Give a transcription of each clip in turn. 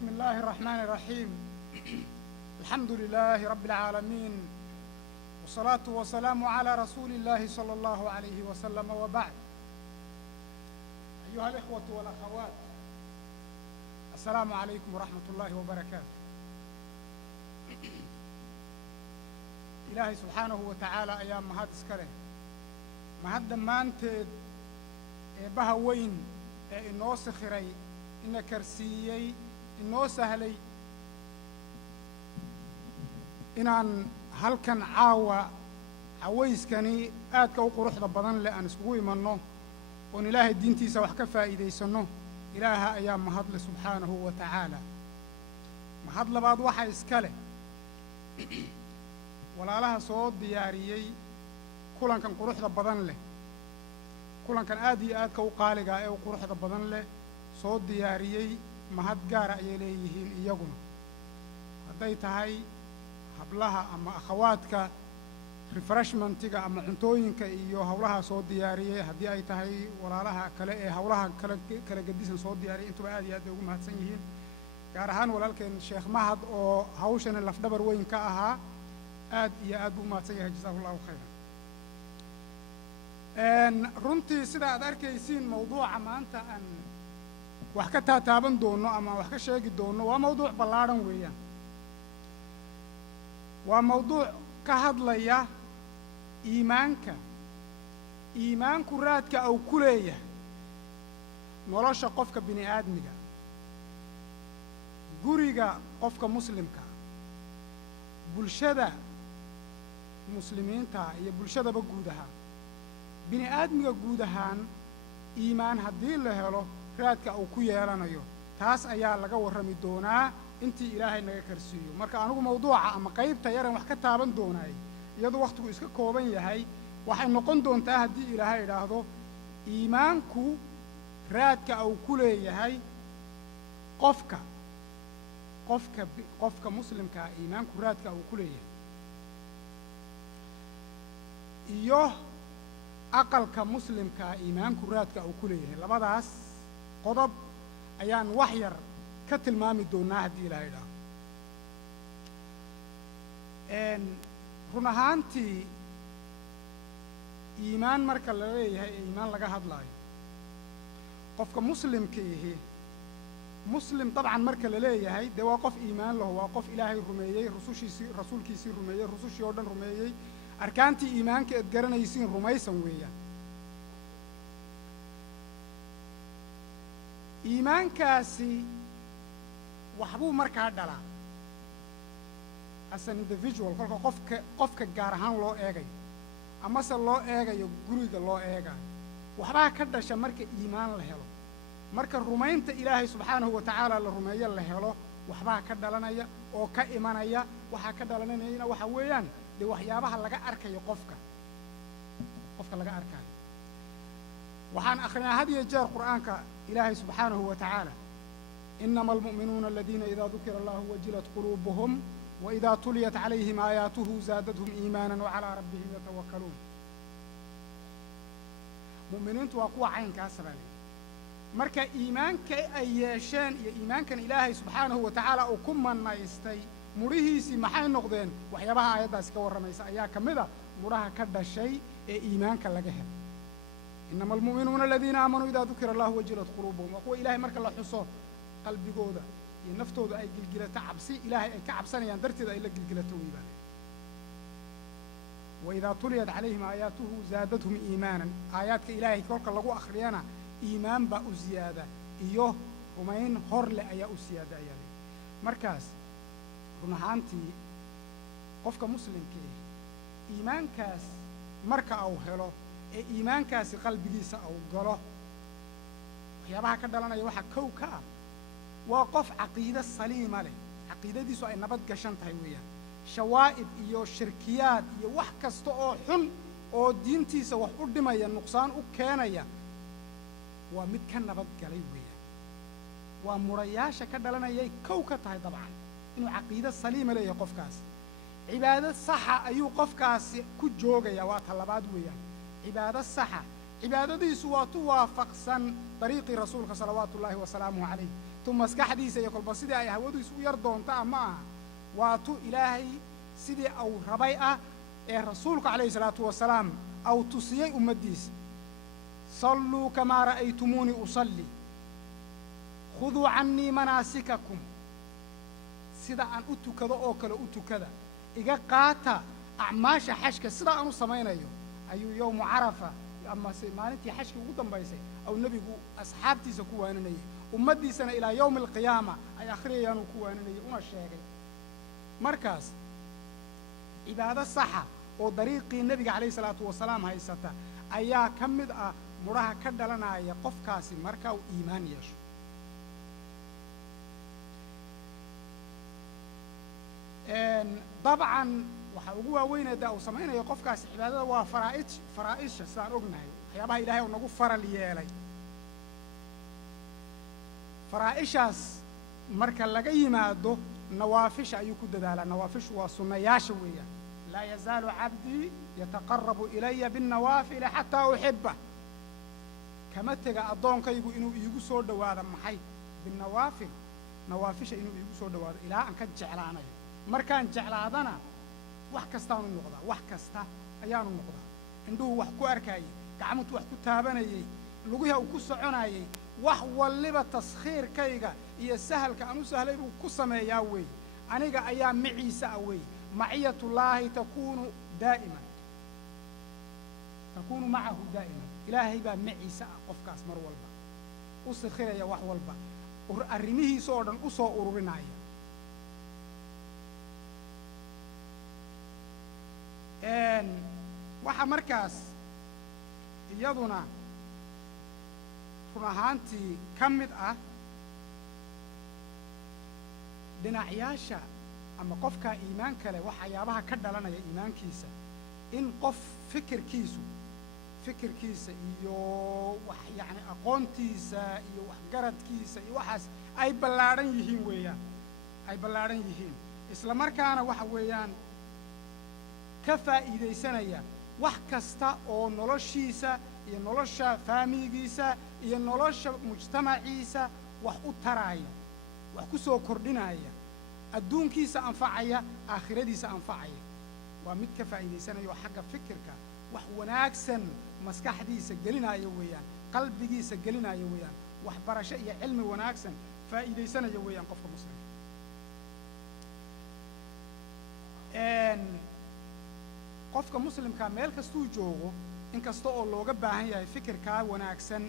بسم الله الرحمن الرحيم. الحمد لله رب العالمين، والصلاة والسلام على رسول الله صلى الله عليه وسلم، وبعد. أيها الإخوة والأخوات، السلام عليكم ورحمة الله وبركاته. إلهي سبحانه وتعالى أيام مهد إسكاله مهد دمانتيد بها وين إنو سخري إن كرسيي إنو سهلي إنان هلكن عويسكني آدك وقروح ضبضان لأن اسكوي منه وإن إلهي الدين تيسا وحكا فائدة سنه إله أيام مهد سبحانه وتعالى مهد لبعض وحا إسكاله ولا لها صوت دياريي كلان كان قروح ضبضان له كلان كان آدك وقالقا وقروح ضبضان له صوت دياريي mahad gaara ayay leeyihiin iyaguna hadday tahay hablaha ama akhawaadka refreshmentiga ama cuntooyinka iyo hawlaha soo diyaariyay haddii ay tahay walaalaha kale ee hawlaha kala gadisan soo diyaariyay intuba aad iyo aad ugu mahadsan yihiin gaar ahaan walaalkeen sheekh mahad oo hawshan lafdhabar weyn ka ahaa aad iyo aad u mahadsan yahay jazakallahu khayran runtii sida aad arkaysiin mawduuca maanta aan wax ka taaban doono ama wax ka sheegi doono waa mawduuc ballaaran weeyaan waa mawduuc ka hadlaya iimaanku raadka uu ku leeyahay nolosha qofka bini aadmiga guriga qofka muslimka bulshada muslimiinta iyo bulshadaba guud ahaan bini aadmiga guud ahaan iimaan haddii la helo raadka uu ku yeelanayo taas ayaa laga warrami doonaa intii ilaahay naga karsiiyo marka anigu mawduuca ama qaybta yaran wax ka taaban doonaay iyadoo waqtigu iska kooban yahay waxay noqon doontaa haddii ilaahay idhaahdo iimaanku raadka uu ku leeyahay qofka muslimkaa iimaanku raadka uu ku leeyahay iyo aqalka muslimkaa iimaanku raadka uu ku leeyahay labadaas qodob ayaan wax yar ka tilmaami doonaa haddii ilaahay idhaahdo run ahaantii iimaan marka la leeyahay ee iimaan laga hadlaayo qofka muslimka ihi muslim dabcan marka la leeyahay dee waa qof iimaan lahu waa qof ilaahay rumeeyey rasuulkiisii rumeeyey rusushii oo dhan rumeeyey arkaantii iimaanka eed garanaysiin rumaysan weeyaan iimaankaasi waxbuu markaa dhalaa as an individual kolka qofka gaar ahaan loo eegayo amase loo eegayo guriga loo eegayo waxbaa ka dhasha marka iimaan la helo marka rumaynta ilaahay subxaanahu wa tacaala la rumeeyo la helo waxbaa ka dhalanaya oo ka imanaya waxaa ka dhalanayna waxa weeyaan dee waxyaabaha laga arkayo qofka laga arkayo waxaan akhrinaa had iyo jeer qur'aanka إلهي سبحانه وتعالى إنما المؤمنون الذين إذا ذكر الله وجلت قلوبهم وإذا تليت عليهم آياته زادتهم إيمانا وعلى ربهم يتوكلون مؤمنين وقوة عين كاسرة مركا إيمانك أيشان إيمانك إلهي سبحانه وتعالى وكم من يستي مريهيسي محاي نقدين وحيابها آيات سكور رميسا أياك ماذا مراها كذا الشيء إيمانك لجهل إنما المؤمنون الذين آمنوا إذا ذكر الله وجلت قلوبهم وقوة إلهي مرك الله حصور قلبي جودا ينفتو ذا أي جلجلة تعبسي إلهي أي كعب سنة يندرت ذا إلا جلجلة ويبان وإذا تليت عليهم آياته زادتهم إيمانا آياتك إلهي كورك الله أخريانا إيمان بأ زيادة إيوه ومين هرل أيا زيادة يعني مركز رنهانتي قفك مسلم كي إيمان كاس مركا أو هلو ee iimaankaasi qalbigiisa uu galo waxyaabaha ka dhalanaya waxa kow ka ah waa qof caqiido saliima leh caqiidadiisu ay nabad gashan tahay weeyaan shawaa'ib iyo shirkiyaad iyo wax kasta oo xun oo diintiisa wax u dhimaya nuqsaan u keenaya waa mid ka nabad galay weeyaan waa murayaasha ka dhalanayay kow ka tahay dabcan inuu caqiido saliima leeyahay qofkaas cibaado saxa ayuu qofkaasi ku joogaya waa talabaad weeyaan عبادة صحة عبادة دي سواتو وافقسا طريق رسولك صلوات الله وسلامه عليه tu maskaxdiisa iyo kolba sidii ay hawadiisu u yar doontaa ma aha waa tu ilaahay sidii au rabay ah ee rasuulka calayhi salaatu wasalaam au tusiyey ummaddiisa salluu kamaa ra'aytumuunii usalli khuduu cannii manaasikakum sida aan u tukado oo kale u tukada iga qaata acmaasha xajka sida aan u samaynayo ayuu yowmu carafa ama maalintii xajkii ugu dambaysay au nebigu asxaabtiisa ku waaninayay ummaddiisana ilaa yowmi alqiyaama ay akhriyayaanuu ku waaninayay una sheegay markaas cibaado saxa oo dariiqii nebiga calayhi salaatu wasalaam haysata ayaa ka mid ah mudhaha ka dhalanaya qofkaasi marka uu iimaan yeesho dabcan waxaa ugu waaweynayda uu samaynayo qofkaasi cibaadada waa faraa'isha sidaan ognahay waxyaabaha ilaahay uu nagu faral yeelay faraa'ishaas marka laga yimaado nawaafisha ayuu ku dadaalaa nawaafishu waa sunnayaasha weeyaan laa yazaalu cabdii yataqarabu ilaya binnawaafili xataa uxibbah kama tega addoonkaygu inuu iigu soo dhowaado maxay binnawaafil nawaafisha inuu iigu soo dhowaado ilaa aan ka jeclaanayo markaan jeclaadana wax kastaanu noqdaa wax kasta ayaanu noqdaa indhuhu wax ku arkaayey gacmutu wax ku taabanayey lugiha uu ku soconaayey wax walliba taskhiirkayga iyo sahalka aan u sahlay buu ku sameeyaa weey aniga ayaa maciisa ah weey maciyatullaahi takuunu daa'iman takuunu macahu daa'iman ilaahay baa maciisa ah qofkaas mar walba u sakhiraya wax walba arrimihiisa oo dhan u soo ururinaya waxa markaas iyaduna run ahaantii ka mid ah dhinacyaasha ama qofkaa iimaanka leh waxyaabaha ka dhalanaya iimaankiisa in qof fikirkiisa iyo wax yacni aqoontiisa iyo waxgaradkiisa iyo waxaas ay ballaadhan yihiin weeyaan ay ballaadhan yihiin isla markaana waxa weeyaan ka faa'iidaysanaya wax kasta oo noloshiisa iyo nolosha faamiligiisa iyo nolosha mujtamaciisa wax u taraya wax ku soo kordhinaya adduunkiisa anfacaya aakhiradiisa anfacaya waa mid ka faa'iidaysanaya oo xagga fikirka wax wanaagsan maskaxdiisa gelinaya weeyaan qalbigiisa gelinaya weeyaan waxbarasho iyo cilmi wanaagsan faa'iidaysanaya weeyaan qofka muslimka qofka muslimka meel kastuu joogo in kasta oo looga baahan yahay fikirkaa wanaagsan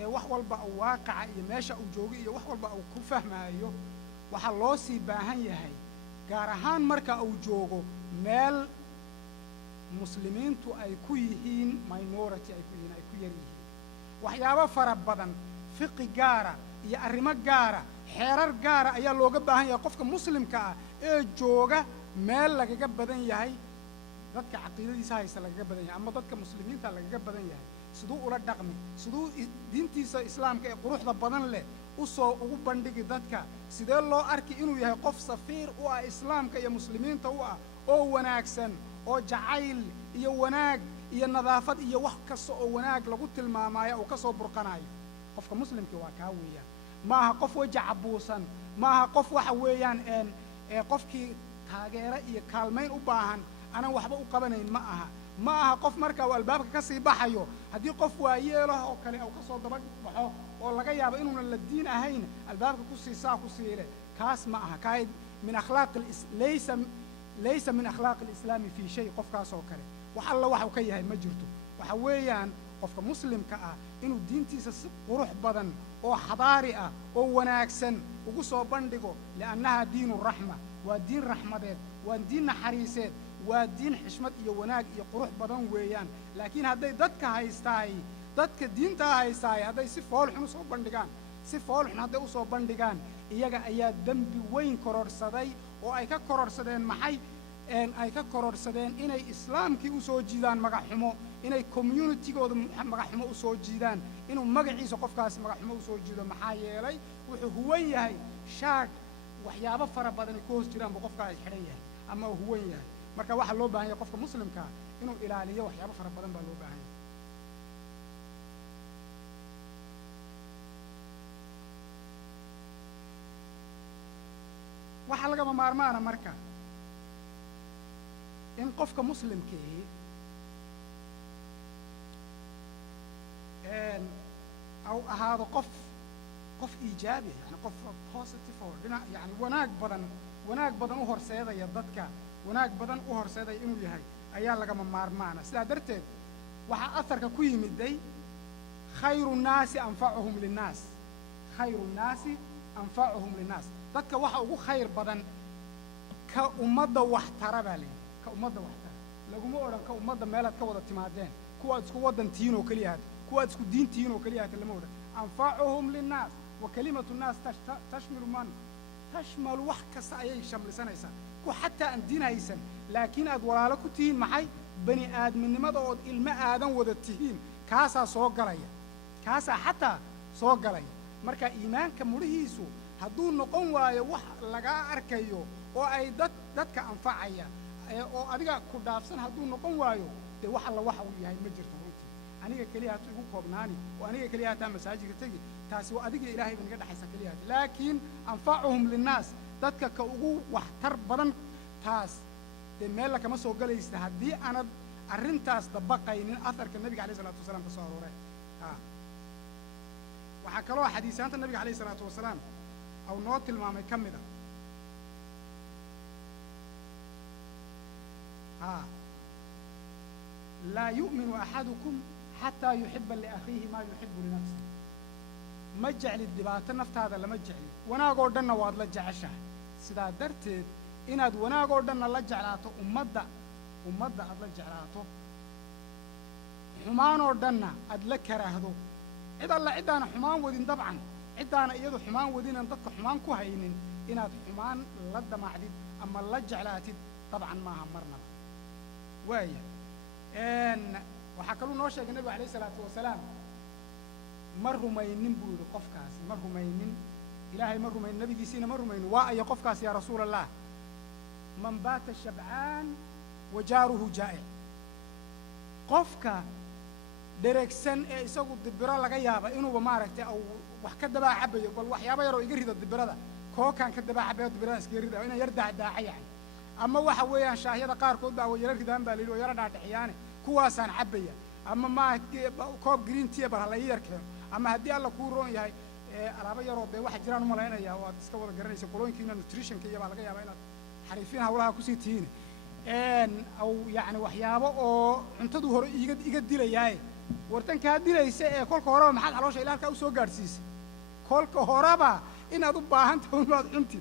ee wax walba uu waaqaca iyo meesha uu joogo iyo wax walba uu ku fahmaayo waxaa loo sii baahan yahay gaar ahaan marka uu joogo meel muslimiintu ay ku yihiin minority ay ku yihiin ay ku yar yihiin waxyaabo fara badan fiqi gaara iyo arrimo gaara xeerar gaara ayaa looga baahan yahay qofka muslimka ah ee jooga meel lagaga badan yahay dadka caqiidadiisa haysta lagaga badan yahay ama dadka muslimiinta lagaga badan yahay siduu ula dhaqmi siduu diintiisa islaamka ee quruxda badan leh usoo ugu bandhigi dadka sidee loo arki inuu yahay qof safiir u ah islaamka iyo muslimiinta u ah oo wanaagsan oo jacayl iyo wanaag iyo nadaafad iyo wax kasta oo wanaag lagu tilmaamaayo oo ka soo burqanayo qofka muslimka waa kaa weeyaan maaha qof waja cabuusan maaha qof waxa weeyaan qofkii taageero iyo kaalmayn u baahan anaan waxba u qabanayn ma aha qof markaa uu albaabka ka sii baxayo haddii qof waayeelah oo kale uu ka soo daba baxo oo laga yaabo inuunan la diin ahayn albaabka ku siile kaas ma aha kaa min akhlaaq laysa min akhlaaq alislaami fii shay qofkaas oo kale wax alla waxuu ka yahay ma jirto waxa weeyaan qofka muslimka ah inuu diintiisa si qurux badan oo xadaari ah oo wanaagsan ugu soo bandhigo li'annaha diinu raxma waa diin raxmadeed waa diin naxariiseed waa diin xishmad iyo wanaag iyo qurux badan weeyaan laakiin hadday dadka diintaa haystaay hadday si foolxun usoo bandhigaan si foolxun hadday usoo bandhigaan iyaga ayaa dembi weyn kororhsaday oo ay ka kororhsadeen maxay ay ka kororhsadeen inay islaamkii usoo jiidaan magaxxumo inay communitygooda magaxxumo usoo jiidaan inuu magaciisa qofkaasi magaxxumo usoo jiido maxaa yeelay wuxuu huwan yahay shaag waxyaabo fara badani ku hoos jiraan buu qofkaasi xidhan yahay ama uu huwan yahay marka waxaa loo baahan yahay qofka muslimkaa inuu ilaaliyo waxyaabo fara badan baa loo baahan yahay waxaa lagama maarmaana marka in qofka muslimkii أو هذا قف إيجابي يعني قف positive أو يعني وناك بدن أهر سيدا يضدك وناك بدن أهر سيدا إنه يهاي أيال لقى ممار معنا سادرته وحا أثر كوي مدي خير الناس أنفعهم للناس خير الناس أنفعهم للناس ضدك وحا أقو خير بدن كأمضة واحترى بالي كأمضة واحترى لقو مؤلاء كأمضة مالات كوضة تمادين كواد سكوادن تينو كليهات كواد سكو دين تينو كليهات اللي أنفعهم للناس وكلمة الناس تشمل من تشمل وحكس أي شمل سنة كو حتى أن دين هيسن لكن أدوار لكو تهين معي بني آدم من مدعود الماء آدم ودتهين كاسا صوق عليا كاسا حتى صوق عليا مركا إيمان كمرهيسو هدون نقوم وايا وح لقا أركيو أو أي دتك أنفعيا أو أدقا كردافسن هدون نقوم وايو دي وح الله وح وياي مجرد أنا كليات يقول قبناني وأنا كليات مساجد تجي تاسو أديك إلهي من قد حس كليات لكن أنفعهم للناس ذاتك كأجو واحتر بدن تاس دمال لك ما سوق لي استهدي أنا أرن تاس دبقة إن أثر كالنبي عليه الصلاة والسلام تصوره وحكوا حديثات النبي عليه الصلاة والسلام أو نوت المام يكمل لا يؤمن أحدكم حتى يحب لأخيه ما يحب لنفسه مجعل الدبات النفط هذا لما جعل وانا قردنا واد لجعشه سدا درت إن هذا وانا قردنا لجعلاته أمدا لجعلاته حمان قردنا أدلك هذا إذا الله عدنا حمان ودين طبعا عدنا إيده حمان ودين أنتك حمان كوهين إن هذا حمان لد معدد أما لجعلاته طبعا ما همرنا ويا إن وحكوا نوشة النبي عليه الصلاة والسلام مروا ما ينبوا قفكاس مروا ما ينن إلهي مروا ما النبي جسينا مروا ما ينواء قفكاس يا رسول الله من بات الشبعان وجاره جائع قفكا دركسن يسوق الدبرة لقيابة إنه بماركته أو وحكد بقى عبي يقول وحيابا يرو يجري الدبرة ده كو كان كده بقى عبي الدبرة سكيري ده وإنه يردع داعي يعني أما وحوي شاهية قار كود بقى ويرد دم باليل ويردع تحيانه كواسان عبية أما ما كوب جرين تي بره لا يركب أما هدي الله كورون ياي أرابا يروح بواحد جيران ملاينا يا واد سكوا جرانيس كورون كينا نوتريشن كي يبغى يا بينا حريفين هؤلاء كوسيتين إن أو يعني وحيابا أو أنت دهور يقد ديلا ياي ورتن كهدي ليس كل كهرباء محل على شيء لا كأوسو جارسيس كل كهرباء إن هذا باهن تقول ما أنت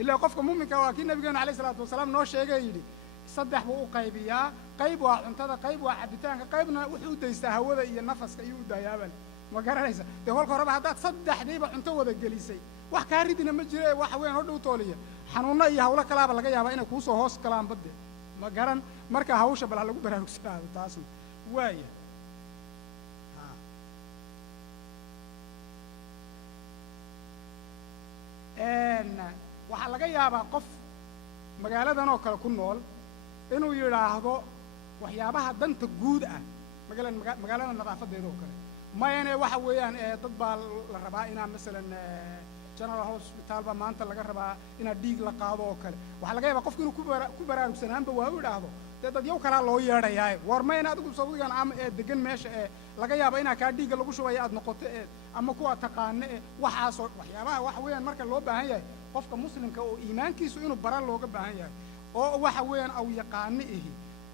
إلا قفكم مؤمن كواكين نبينا عليه الصلاة والسلام نوش شيء جيدي صدق بقى قيبيا قيب وأنت هذا قيب وعبتان قيبنا وحود يستهوى ذا النفس كيود يا بل ما قرر ليس تقول كهرباء هذا صدق ديبا أنت وذا الجليسي وحكاري دينا مجرى وحوين هردو طولية حنونا يهولا كلام لقى يا بينا كوسو هوس كلام بدي ما قرن مركا هوش بلا لقو برا نكسر تاسم ويا إن وحلاقي يا بقف مقالة ده نوكل كل نول إنه يراهدو وحيابها دنت جود مقالة النظافة ده نوكل ما يعني وحويان تطبع الربائنا مثلا جنرال هوسبيتال ما أنت لقى ربا إن ديق لقاضو وكل وحلاقي يا بقف كانوا كبار بسنان بواه يراهدو ده يوكل الله يرى ياي ورما أنا أقول صدق أنا عم دقن ماشي لقى يا بينا كاديق لقوا شوية نقطة أما كوا تقان وحاسو وحيابها وحويان مركز لو بهاي قفك مسلم كأو إيمان كيسو إنه برا لو بهاي أو وحويان أو يقانئه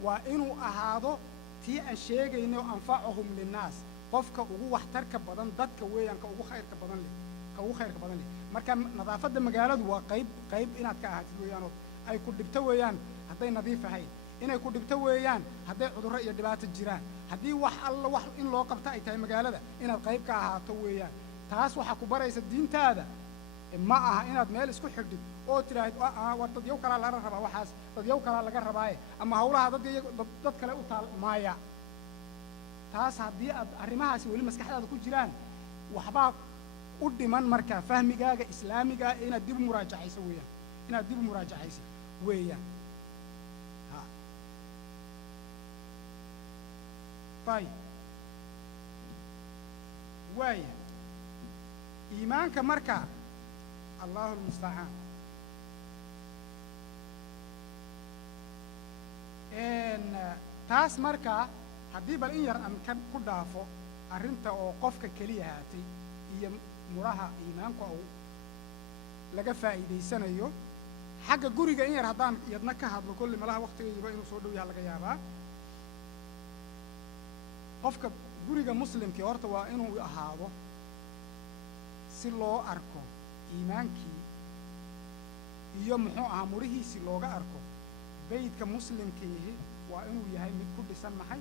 وإنه هذا تي الشيء إنه أنفعهم للناس قفك أو واحترك بدن ضدك ويان كأو خير كبدن لي كأو خير كبدن لي مركز نظافة المجالات وقيب إنك كهات ويانو أي كل بتويان هذا نظيفة هاي إنه يكون بتويان هذا عذر رأي دبات الجيران هذه الله وح إن لو قبتها إتى مجالده إن القيب كها تويان تاس وحكوا برئيس الدين تاذا ما إن ميل إسكو حدد أو ترى وتديو كلا لا ربا وحاس تديو كلا لا رباي أما هؤلاء هذا ضد كلا أطال مايا تاس هذه أرمها سوي المسكحة هذا كل جيران وحبا قد من مركا فهمي جا إسلامي جا إن الدب مراجعة يسويها إن الدب مراجعة يسويها طيب ويا إيمانك مركا الله المستعان taas markaa haddii bal in yar aan ka ku dhaafo arrinta oo qofka keliya haatay iyo muraha iimaanku uu laga faa'iidaysanayo xagga guriga in yar haddaan yadna ka hadlo kulli malaha waqtigayba inuu soo dhow yahay laga yaabaa qofka guriga muslimkii horta waa inuu ahaado si loo arko iimaankii iyo muxuu ahaa murihiisii looga arko beydka muslimkiihi waa inuu yahay mid ku dhisan maxay